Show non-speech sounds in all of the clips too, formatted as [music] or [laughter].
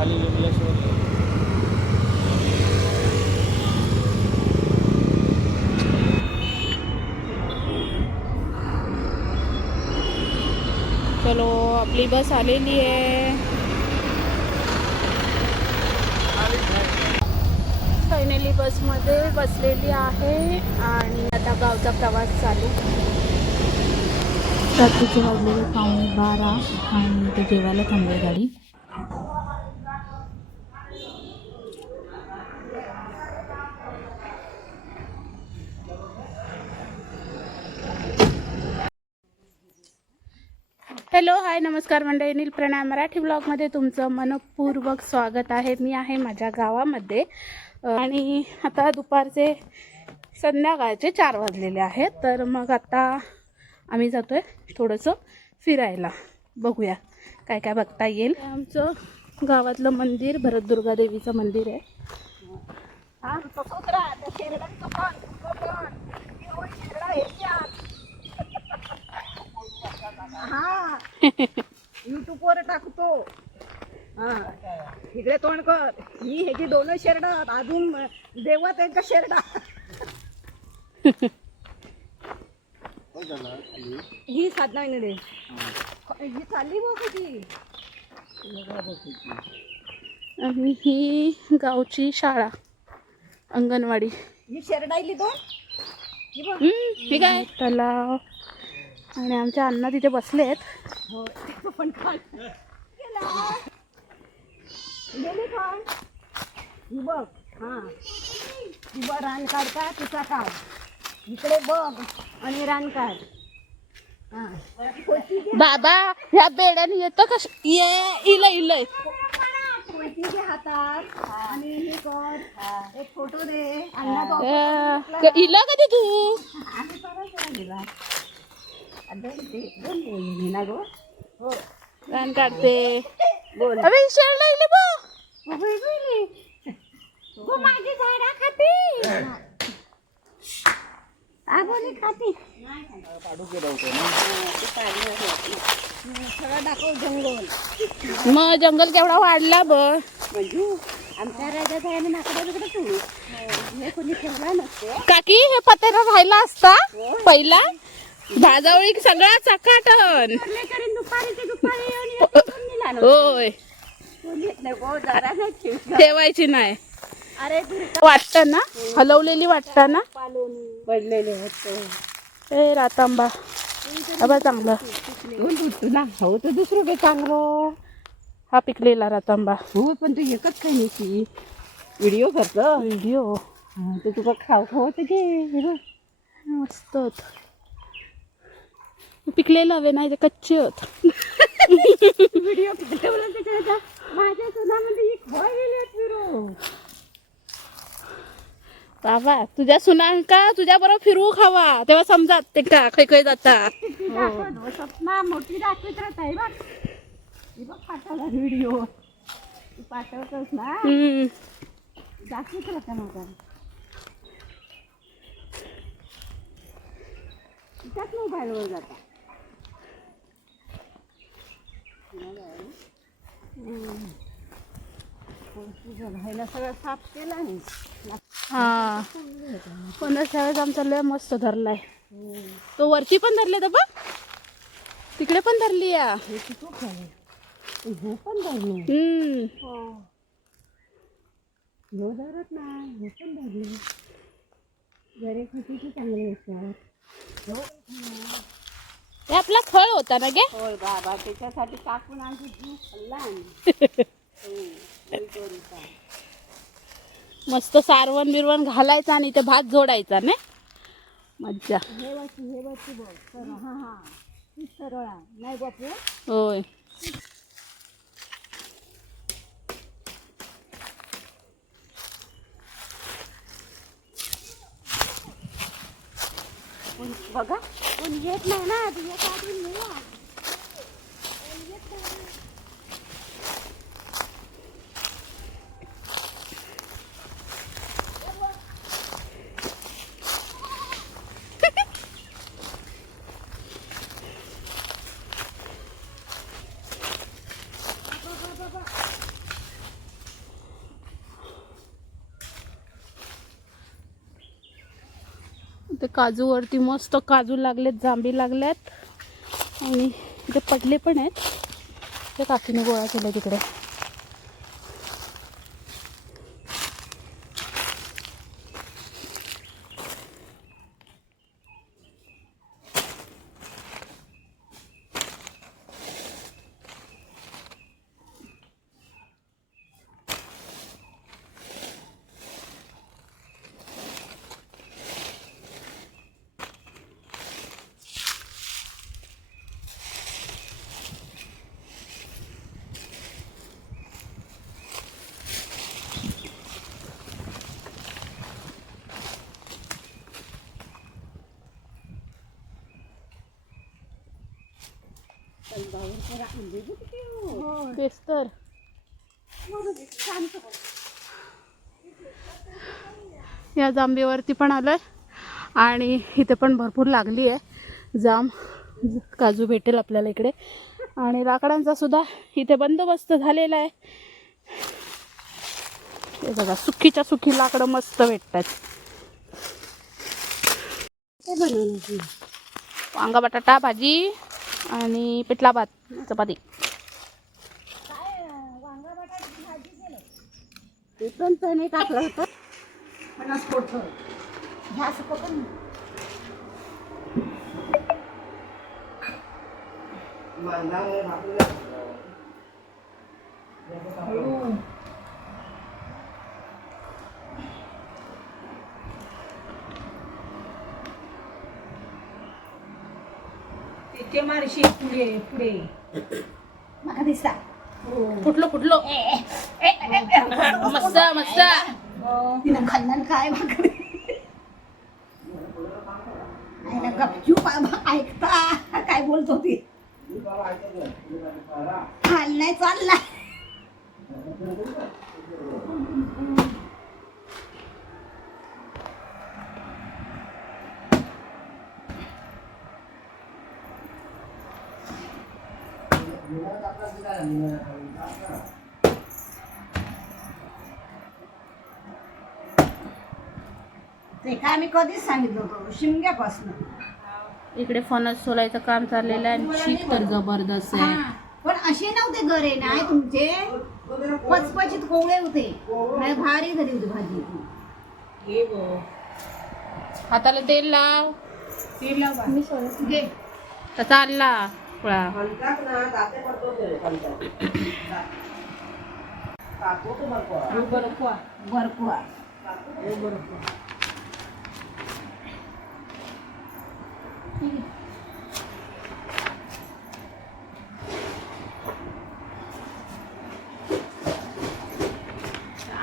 खाली विमलेश्वर चलो आपली बस आलेली आहे. फायनली बसमध्ये बसलेली आहे आणि आता गावचा प्रवास चालू. रात्रीचे वाजलेले पावणे बारा आणि ते जेवायला थांबले गाडी. हॅलो हाय नमस्कार मंडळी. नील प्रणाम मराठी ब्लॉगमध्ये तुमचं मनपूर्वक स्वागत आहे. मी आहे माझ्या गावामध्ये. आणि आता दुपारचे संध्याकाळचे चार वाजलेले आहेत. तर मग आता आम्ही जातो आहे थोडंसं फिरायला. बघूया काय काय बघता येईल. आमचं गावातलं मंदिर भरतदुर्गा देवीचं मंदिर आहे. युट्यूब वर टाकतो. हा. इकडे तोंड कर. ही ह्याची दोन शेरड अजून देवा त्यांचा शेरडा? ही साधना रे. ही चालली बघ कधी आणि ही गावची शाळा अंगणवाडी. ही शेरडायली दोन. ही हे काय? तलाव. आणि आमच्या अण्णा तिथे बसले आहेत हो पण ही बघ हा. रान काढ का तिचा काढ. इकडे बघ आणि रान काढ. हा. बाबा ह्या बेड्याने येतं कश ये इलय इलय कोणती घे हातात. आणि हे कर. एक फोटो दे. इलं कधी तू ना गो हो रान काढते बोल. अबे शेरला इले बा? माझी झाडा खाती. आबोली खाती. सगळं दाखव जंगल मग जंगल केवढा वाढला ब म्हणजे आमच्या नाकडा बिकडे तू हे कोणी ठेवला नसते. काकी हे पत्र्याला राहिला असता पहिला. भाजावळी सगळा चकाटन. ते. होय. ठेवायची नाही. अरे तू वाटतं ना? हलवलेली वाटतं ना? पडलेले होते ए रातांबा. अबा चांगलं. ना हो तर दुसरं काही चांगलं. हा पिकलेला रातांबा. हो पण तू एकच काही नाही व्हिडिओ करतो. व्हिडिओ. ते तुका खाऊ खाऊ बघ. मस्त पिकलेलं हवे नाही ते कच्चे होत. व्हिडिओ माझ्या सुनामध्ये ही बाबा तुझ्या सुनांका तुझ्या बरोबर फिरवू खावा. तेव्हा समजात ते का खै खै जाता. स्वप्ना मोठी दाखवत राहत आहे बघ. ही बघ पाठवला व्हिडिओ. तू पाठवतोस ना? हम्म. दाखवत राहता माझा त्याच मोबाईलवर जाता. ह्याला सगळं साफ केला नाही हा. पण वेळेस आमचा लय मस्त धरलाय. तो वरती पण धरले तर बघ. तिकडे पण धरली या. पण धरले धरत नाही हे पण धरली जरे चांगली असतात हे आपला फळ होता ना गे? होय बाबा त्याच्यासाठी कापून आणखी जीव खाल्ला आम्ही. [laughs] मस्त सारवण बिरवण घालायचा आणि ते भात जोडायचा ने मज्जा. हे वाची हे वाची बघ. सरळ हा हा. ती सरळ आहे. नाही बापू? होय. बघा. कोण येत नाही ना तुझ्या काढून नेला ते काजूवरती मस्त काजू लागलेत जांभी लागल्यात आणि ते पडले पण आहेत. ते काकीने गोळा केले तिकडे. तेच तर या जांबेवरती पण आलोय. आणि इथे पण भरपूर लागली आहे. जाम काजू भेटेल आपल्याला इकडे. आणि लाकडांचा सुद्धा इथे बंदोबस्त झालेला आहे. हे बघा सुकीच्या सुकी लाकडं मस्त भेटतात. वांगा बटाटा भाजी. आणि पिठला भात चपाती. ते पण त्याने टाकलं होतं. पन्नास कोट ह्या असं करून तिथे पुढे पुढे. मला दिसता फुटलो फुटलो. मस्त मस्त. तिनं खाल्लं काय भाकरी आईला गपचूप ऐकता. काय बोलतो ती? खाल्लाय चाललाय. ते काय मी कधीच सांगितलं होतं शिमग्यापासून. इकडे फणस सोलायचं काम चाललेलं आहे आणि शीत तर जबरदस्त आहे. पण असे नव्हते गरे नाही तुमचे. पचपचित कोवळे होते. नाही भारी झाली होती भाजी. हे हाताला तेल लाव. ते लावा घे. तर चालला.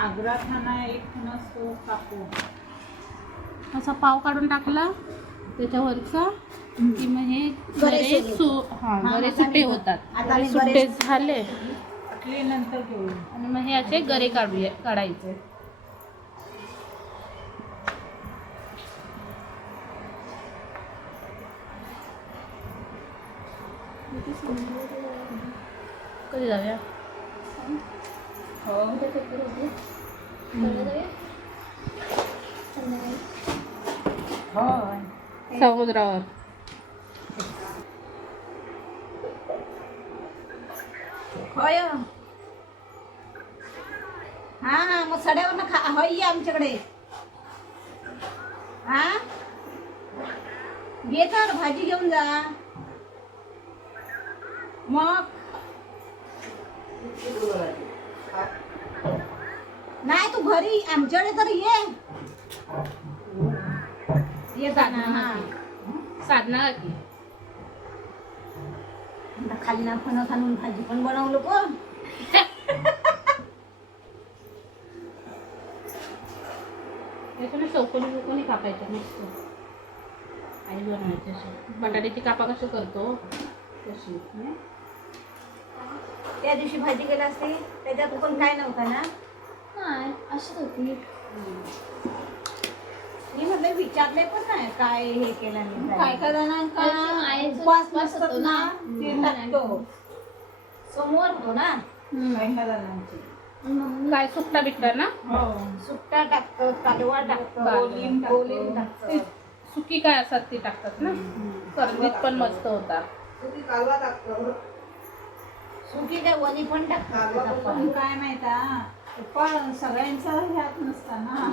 आग्रा खाना एक फणस तो कापू असा पाव काढून टाकला त्याच्यावरचा. की मग हे सुटे. सु हा हा, गरे सुट्टे होतात. गरे सुट्टे झाले. आपले नंतर घेऊ आणि मग हे असे गरे काढूया काढायचे. कधी जाऊया? होय समुद्रावर. होय. हा मग सड्यावर खा होय ये आमच्याकडे. हा? घे तर भाजी घेऊन जा. मग? नाही तू घरी आमच्याकडे तर ये. येताना हा. साधना की. खाली ना फणस आणून भाजी पण बनवलं पण त्याच्याने चौकोनी चौकोनी कापायच्या मस्त. आई बनवायची अशी बटाट्याची कापा कसं करतो? तशी हं? त्या दिवशी भाजी केली असती त्याच्यात पण काय नव्हतं ना? नाही अशीच होती. मी म्हटलं विचारले पण नाही काय हे केलं नाही काय उपवास नसतात ना. ना. ते टाकतो. समोर होतो ना. काय काय जणांची काय सुट्टा बिट्टा ना? हो. सुट्टा टाकतं कालवा टाकतं सुकी काय असतात ती टाकतात ना? करंजीत पण मस्त होता सुकी काय वली पण टाकतात. पण काय माहिता पण सगळ्यांचा ह्यात नसता ना.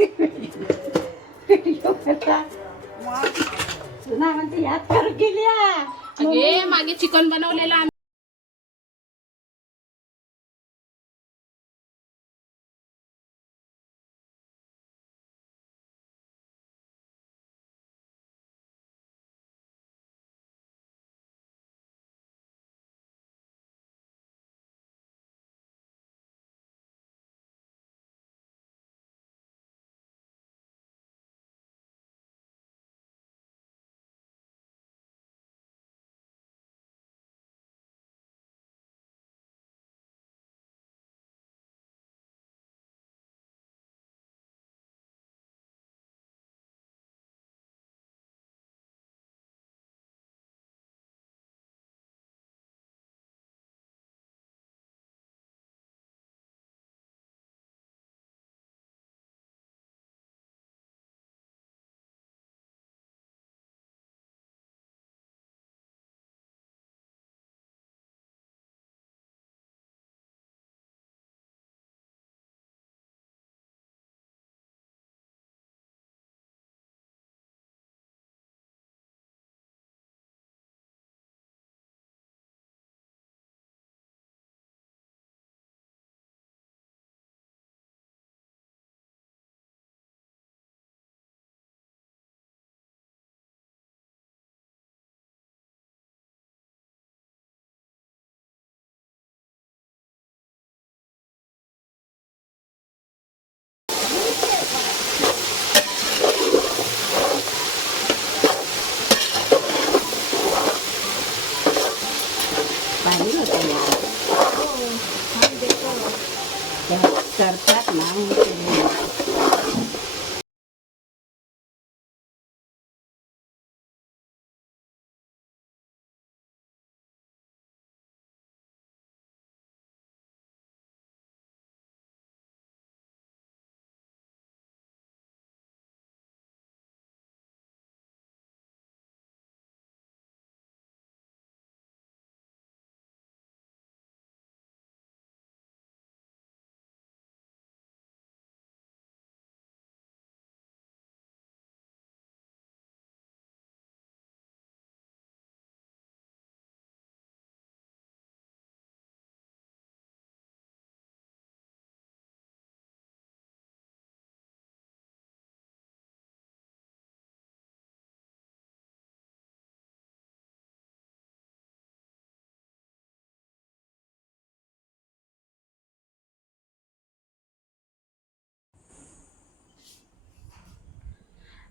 [laughs] सुना म्हणते यात कर गेल्या अगे मागे चिकन बनवलेलं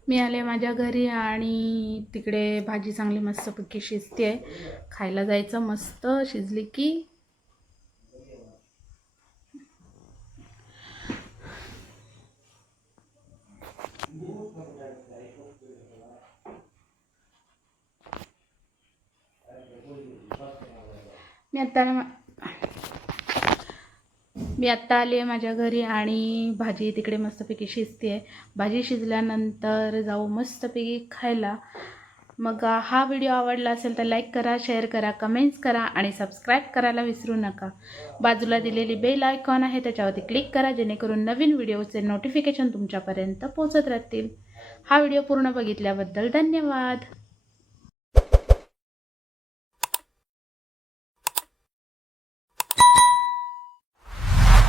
मी आले माझ्या घरी आणि तिकडे भाजी चांगली मस्तपैकी शिजते आहे खायला जायचं मस्त शिजली की. मी आता मी आत्ता आली आहे माझ्या घरी आणि भाजी तिकडे मस्तपैकी शिजते आहे. भाजी शिजल्यानंतर जाऊ मस्तपैकी खायला. मग हा व्हिडिओ आवडला असेल तर लाईक करा शेअर करा कमेंट्स करा आणि सबस्क्राईब करायला विसरू नका. बाजूला दिलेली बेल आयकॉन आहे त्याच्यावरती क्लिक करा जेणेकरून नवीन व्हिडिओचे नोटिफिकेशन तुमच्यापर्यंत पोचत राहतील. हा व्हिडिओ पूर्ण बघितल्याबद्दल धन्यवाद.